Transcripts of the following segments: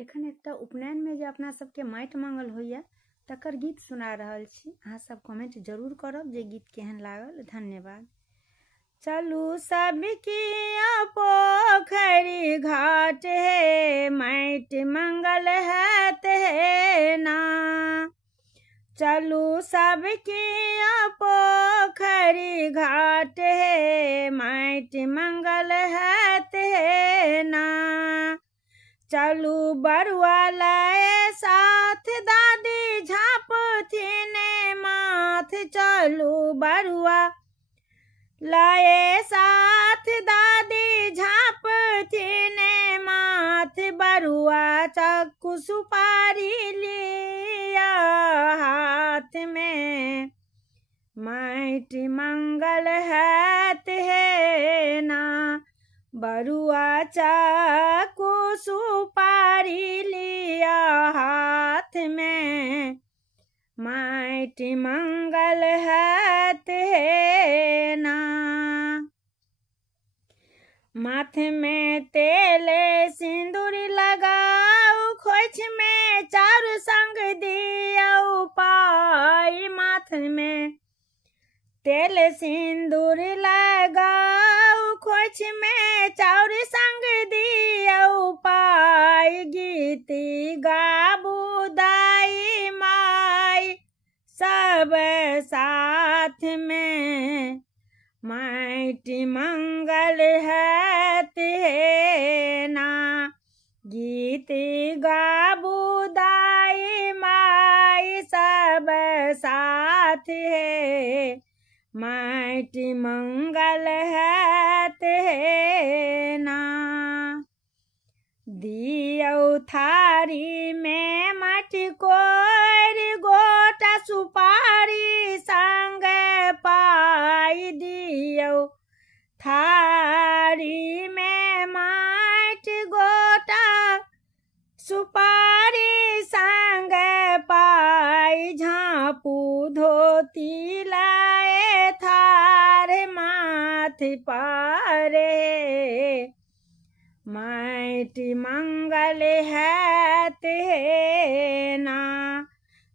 एखन एकटा उपनयन में जे अपना सबके माटि मंगल होइए तकर गीत सुना रहल छी। अहाँ सब कमेंट जरूर करब जे गीत केहन लागल। धन्यवाद। चलू सब किया पोखरी घाट हे, माटि मंगल हैत हे ना। चलू सब किया पोखरी घाट हे, माटि मंगल हैत हे ना। चलू बरुआ लाए साथ, दादी झाँपथिन माथ। चलू बरुआ लाए साथ, दादी झाँपथिन माथ। बरुआ चक्कू सुपारी लिया हाथ में, माटि मंगल हैत हे ना। बरुआ चक्कू सुपारी लिया हाथ में, माटि मंगल हैत हे ना। माथ में तेल सिंदूर लगाओ, खोइछ में चाउर संग दियौ पाई। माथ में तेल सिंदूर लगाओ, खोइछ में चाउर संग दियौ पाई। गीत गाबू दाई माई सब साथ में, माटि मंगल हैत हे ना। गीत गाबू दाई माई सब साथ हे, माटि मंगल हैत हे ना। दियौ थारी में माटि कोरि, गोटा सुपारी संग पाई। दियौ थारी में माटि, गोटा सुपारी संग पाई। झाँपू धोती लाए थार माथ पारे, माटि मंगल हैत हे ना।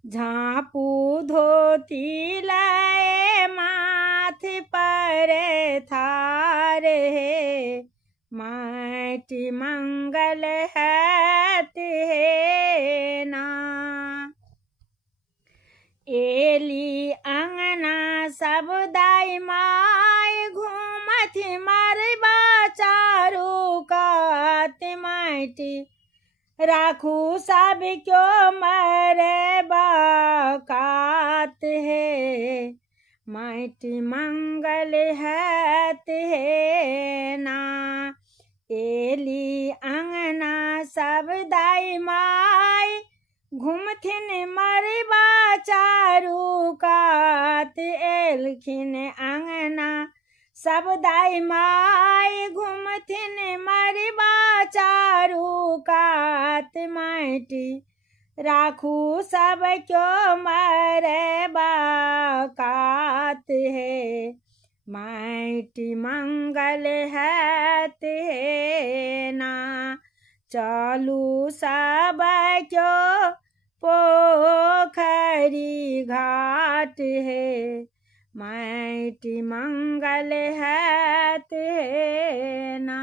झाँपू धोती लाए माथ पर थार हे, माटि मंगल हैत हे ना। एली अंगना सब दाई माई, घूमथि मरबा चारू कात। माटि राखू सब क्यों मरबा कात हे, माटि मंगल हैत हे ना। एली अंगना सब दाई माई, घूमथिन मरबा चारू कात। एलखिन अंगना सब दाई माई, घूमथिन मरबा चारू कात। माटि राखू सब क्यों मरबा कात हे, माटि मंगल हैत हे ना। चलू सब क्यों पोखरी घाट हे, माटि मंगल हैत हे ना।